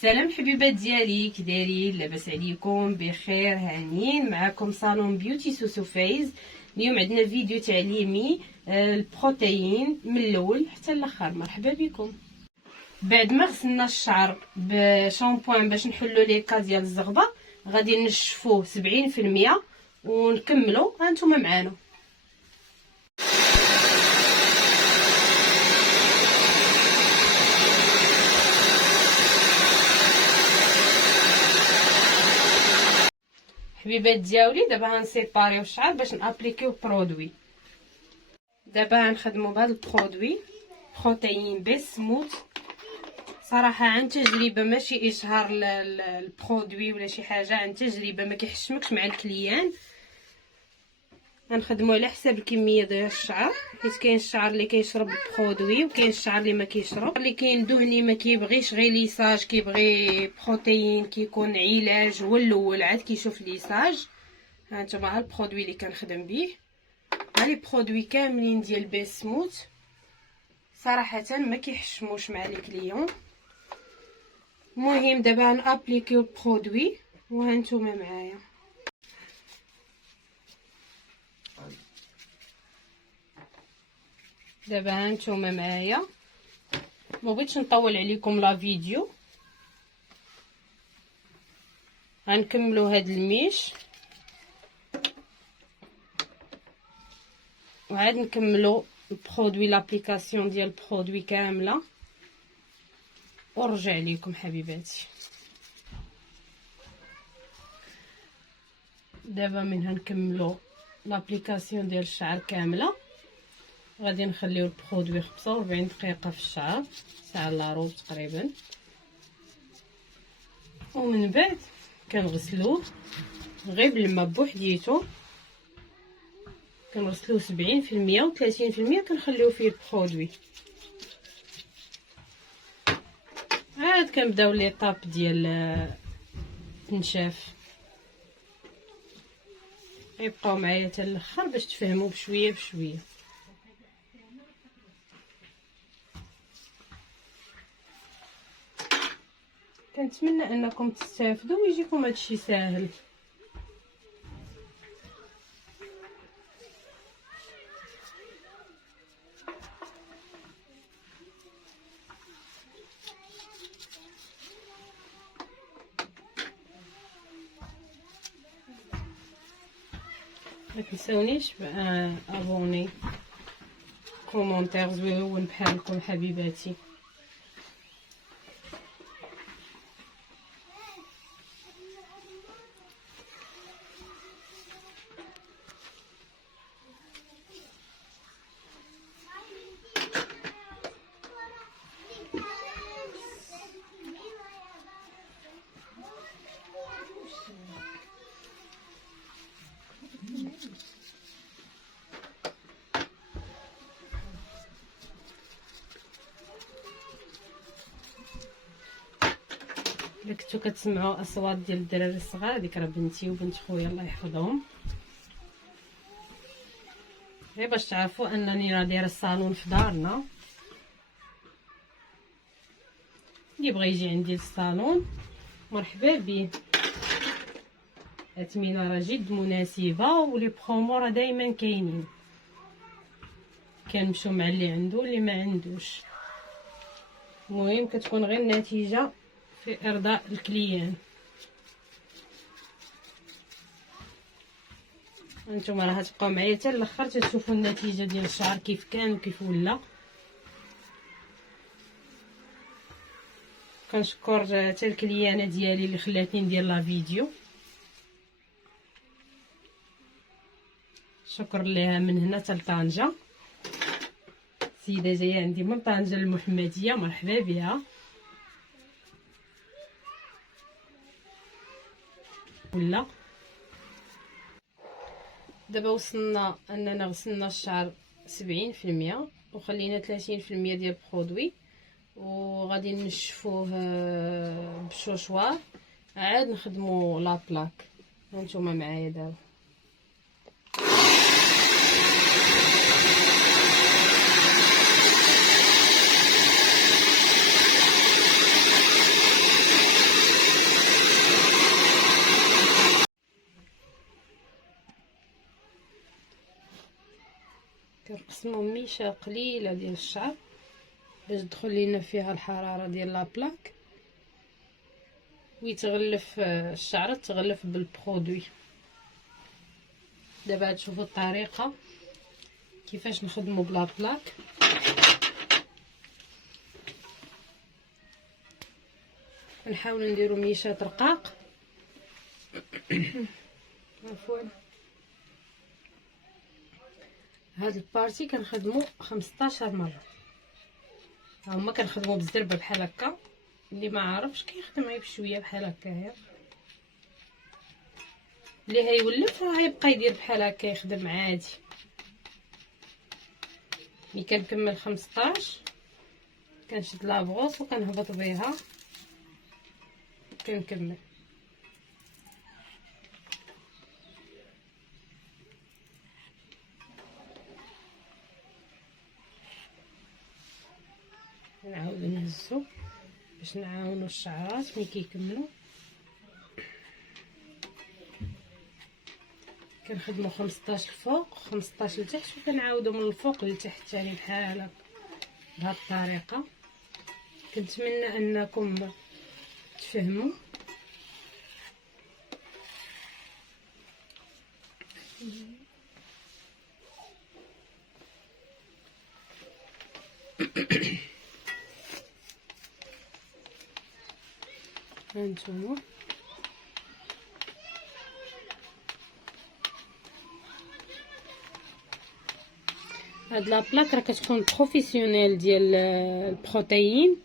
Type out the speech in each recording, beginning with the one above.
سلام حبيبات ديالي، كي دايرين؟ لاباس عليكم؟ بخير هانيين. معكم صالون بيوتي سوسو فايز. اليوم عندنا فيديو تعليمي البروتين من الاول حتى الاخر. مرحبا بكم. بعد ما غسلنا الشعر بشامبوان باش نحلو لي كا ديال الزغبه، غادي نشفوه 70% ونكملو. هانتوما معانا. حبيبات ديالي، دابا غنسيباريو الشعر باش نابليكيو برودوي. دابا غنخدموا بهذا البرودوي بروتين بي سموث. صراحه عن تجربه، ماشي اشهار البرودوي ولا شي حاجه، عن تجربه ما كيحشمكش مع الكليان. غنخدموا على حساب الكميه ديال الشعر، حيت كاين الشعر اللي كيشرب البرودوي وكاين الشعر اللي ما كيشرب. اللي كاين دهني ما كيبغيش غير ليساج، كيبغي بروتين، كيكون علاج. هو الاول عاد كيشوف ليساج. ها انتما ها البرودوي اللي كنخدم به. ها لي برودوي كاملين ديال بي سموث صراحه ما كيحشموش مع لي كليون. المهم دابا نابليكيو البرودوي وها نتوما معايا. دابا هانتوما معايا، ما بغيتش نطول عليكم لا فيديو. غنكملو هاد الميش وعاد نكملو البرودوي، لابليكاسيون ديال البرودوي كامله ونرجع لكم حبيباتي. دابا من هنكملو لابليكاسيون ديال الشعر كامله، غادي نخليو البرودوي 45 دقيقه في الشعر، ساعه الا ربع تقريبا. ومن بعد كنغسلوه غير بالماء بوحديتو. كنغسلوه 70% و 30% كنخليو فيه البرودوي. عاد كنبداو لي طاب ديال التنشاف. يبقاو معايا حتى الاخر باش تفهموا بشويه بشويه. كنتمنى انكم تستافدوا ويجيكم هادشي ساهل. ما تنسونيش ابوني، كومونتير زويون بحالكم حبيباتي. الا كنتو كتسمعوا اصوات ديال الدراري الصغار، هذيك راه بنتي وبنت خويا الله يحفظهم. غير باش تعرفوا انني راه دايره الصالون في دارنا. اللي بغى يجي عندي للصالون مرحبا به. اثمنه راه جد مناسبه، ولي برومو راه دائما كاينين. كنمشيو مع اللي عنده واللي ما عندوش. المهم كتكون غير النتيجه في ارضاء الكليان. انتم راه غتبقاو معايا حتى الاخر تشوفوا النتيجه ديال الشعر كيف كان وكيف ولا. كنشكر حتى الكليانه ديالي اللي خلاتني ندير لا فيديو، شكر ليها من هنا حتى لطنجه. سيده جايه عندي من طنجه المحمديه، مرحبا بها. ولا دابا وصلنا اننا غسلنا الشعر 70% وخلينا 30% ديال البرودوي، وغادي نشفوه بالشوشوار. عاد نخدموا لا بلاك. هانتوما معايا دابا. كنقسمو ميشه قليله ديال الشعر باش تدخل لينا فيها الحراره ديال لا بلاك ويتغلف الشعر تغلف بالبرودوي. دابا تشوفوا الطريقه كيفاش نخدموا بلا بلاك. نحاولوا نديروا ميشات رقاق. عفوا هاد البارتي كنخدموا 15 مره. هما كنخدموا بالزربه بحال هكا، اللي ما عارفش كيخدم غير بشويه بحال هكايا، اللي هيولف راه يبقى يدير بحال هكا يخدم عادي. ملي كنكمل 15 كنشد لابغوص وكنهبط بها كنكمل. نعاود نهزو باش نعاونوا الشعرات ملي كيكملوا. كنخدموا 15 الفوق 15 لتحت وكنعاودوا من الفوق لتحت ثاني بحال هكا بهذه الطريقه. كنتمنى انكم تفهموا. هانتوما هاد لا بلاك راه كتكون بروفيسيونيل ديال البروتيين،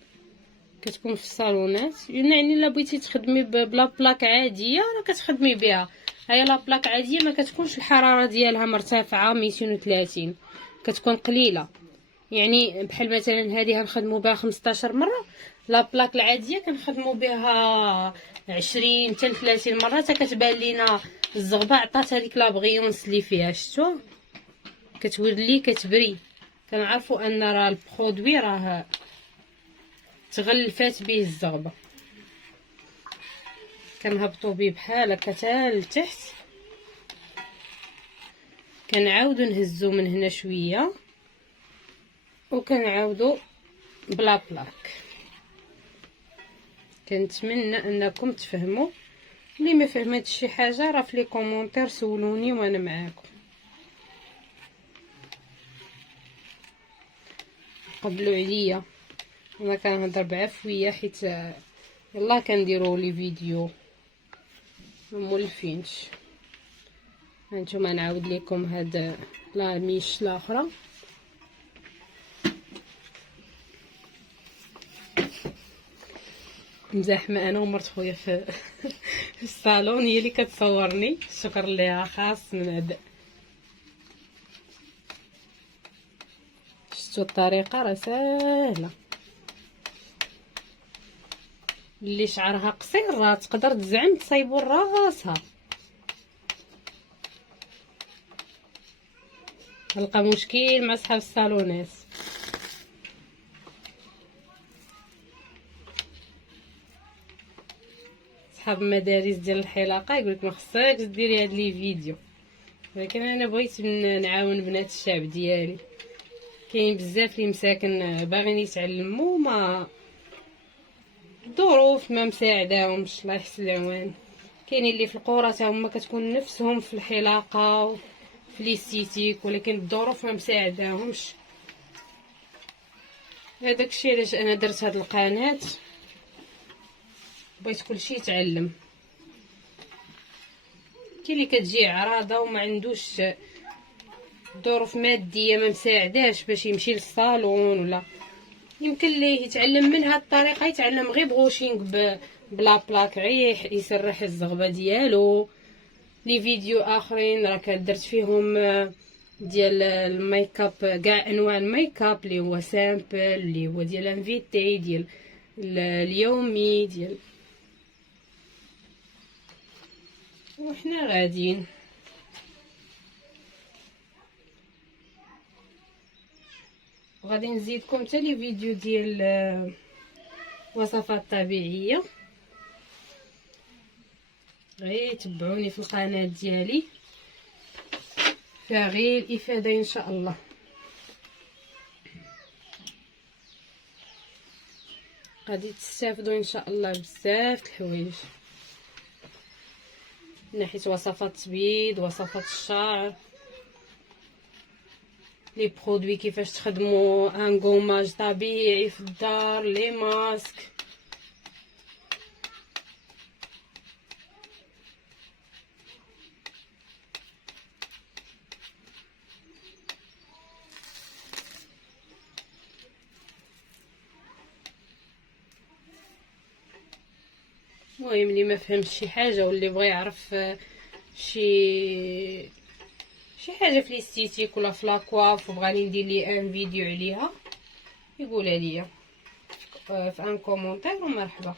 كتكون في الصالونات. يعني الا بغيتي تخدمي بلا بلاك عاديه راه كتخدمي بها. هي لا بلاك عاديه ما كتكونش الحراره ديالها مرتفعه 230، كتكون قليله. يعني بحال مثلا هذه غنخدموا بها 15 مره، لا بلاك العاديه كنخدموا بها 20 حتى 30 مره حتى كتبان لينا الزغبه عطات هذيك لا بغيونس اللي فيها. شفتوا كتولي كتبري. كنعرفوا ان راه البرودوي راه تغلفات به الزغبه. كنهبطوا به بحال هكا حتى لتحت، كنعاودوا نهزو من هنا شويه وكنعاودوا بلا بلاك. كنتمنى انكم تفهموا. اللي ما فهمتش شي حاجه راه في لي كومونتير سولوني وانا معاكم. قبلوا عليا انا كنهضر بعفويه حيت يلا كنديروا لي فيديو مولفينش. هانتوما نعاود لكم هاد لا ميش الاخرى. مزاحمه انا ومرت خويا في الصالون، هي اللي كتصورني، شكر ليها خاص من هذا. شفتوا الطريقه راه ساهله. اللي شعرها قصير راه تقدر تزعم تصايبوا راسها. نلقى مشكل مع صحاب الصالونات. صحاب المدارس ديال الحلاقه يقولك ما خصكش ديري هاد لي فيديو، ولكن انا بغيت نعاون بنات الشعب ديالي. كاين بزاف اللي مساكن باغيين يتعلموا ما الظروف ما مساعداهمش، الله يحسن العوان. كاينين اللي في القرى حتى هما كتكون نفسهم في الحلاقه وفي ليستيتيك، ولكن الظروف ما مساعداهمش. هذاك الشيء علاش انا درت هاد القناه، بغيت كلشي يتعلم. كاين اللي كتجي عراضه وما عندوش ظروف ماديه ما مساعداش باش يمشي للصالون، ولا يمكن ليه يتعلم من هاد الطريقه، يتعلم غير بروشينغ بلا بلاك، غير يسرح الزغبه ديالو. لي فيديو اخرين راه درت فيهم ديال الميك اب، كاع انواع الميك اب اللي هو سامبل، اللي هو ديال انفيتي، ديال اليومي، ديال وحنا غاديين. وغادي نزيدكم حتى لي فيديو ديال وصفات طبيعيه. غير تبعوني في القناه ديالي، فيها غير الافاده ان شاء الله. غادي تستافدوا ان شاء الله بزاف د الحوايج من ناحيه وصفات التبييض، وصفات الشعر، لي برودوي كيفاش تخدموا ان غوماج طبيعي في الدار، لي ماسك. المهم اللي ما فهمش شي حاجه واللي بغى يعرف شي حاجه في الاستيتيك ولا في لاكواف وبغاني ندير ليه ان فيديو عليها يقولها ليا في ان كومونتير ومرحبا،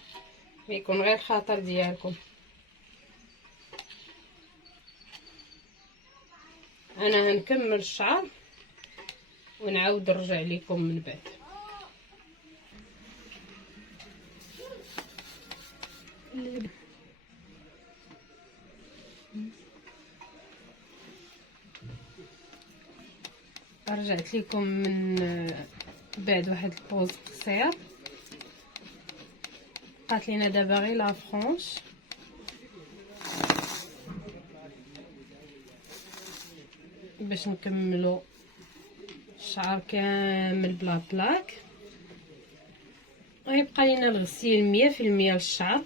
ما يكون غير خاطر ديالكم. انا هنكمل الشعر ونعاود نرجع لكم من بعد. رجعت لكم من بعد واحد البوز قصير، بقات لينا دابا غير لا فرونش. باش نكملو الشعر كامل بلا بلاك، ويبقى لينا الغسيل 100% للشعر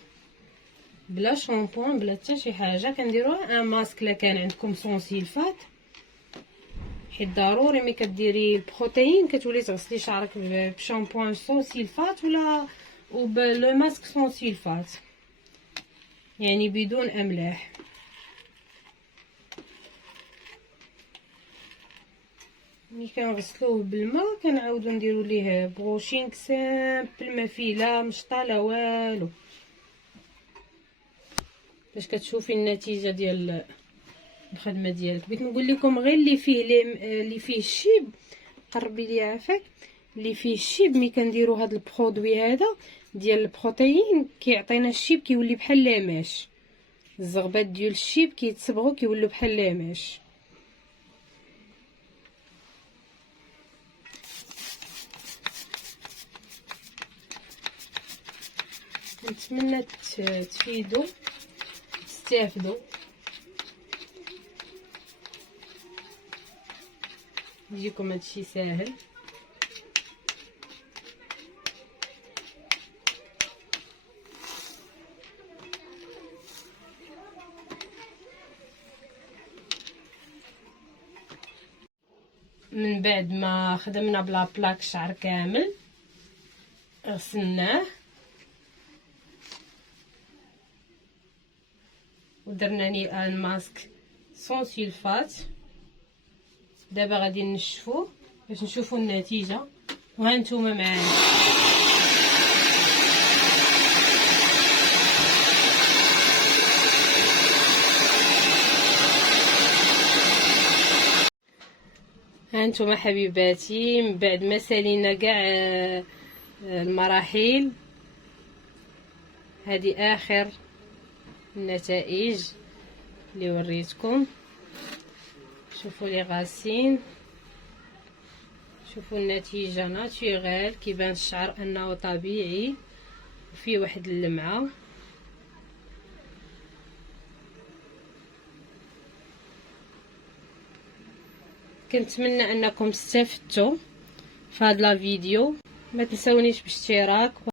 بلا شامبوان بلا حتى شي حاجه. كنديروه ان ماسك الا كان عندكم سونسيلفات، حيت ضروري ملي كديري البروتين كتولي تغسلي شعرك بشامبوان سونسيلفات ولا وبلو ماسك سونسيلفات، يعني بدون املاح. ملي كنغسلوه بالماء كنعاودو نديرو ليه بروشينغ سامبل، ما فيه لا مشطه لا والو، باش كتشوفي النتيجه ديال الخدمه ديالك. بغيت نقول لكم غير اللي فيه الشيب، قربي لي عافاك، اللي فيه الشيب ملي كنديروا هذا البرودوي هذا ديال البروتين كيعطينا الشيب، كيولي بحال لاماش، الزغبات ديال الشيب كيتصبغوا كيولوا بحال لاماش. نتمنى تفيدوا تستافدوا. يجيكم هادشي ساهل. من بعد ما خدمنا بلا بلاك الشعر كامل، غسلناه ودرنا ليه الماسك سون سلفات. دابا غادي نشفوه باش نشوفوا النتيجه، وها نتوما معانا. ها نتوما حبيباتي، من بعد ما سالينا كاع المراحل، هذه اخر النتائج اللي وريتكم. شوفوا لي غاسين، شوفوا النتيجه ناتوريل، كيبان الشعر انه طبيعي وفيه واحد اللمعه. كنتمنى انكم استفدتوا في هذا الفيديو. ما تنسونيش بالاشتراك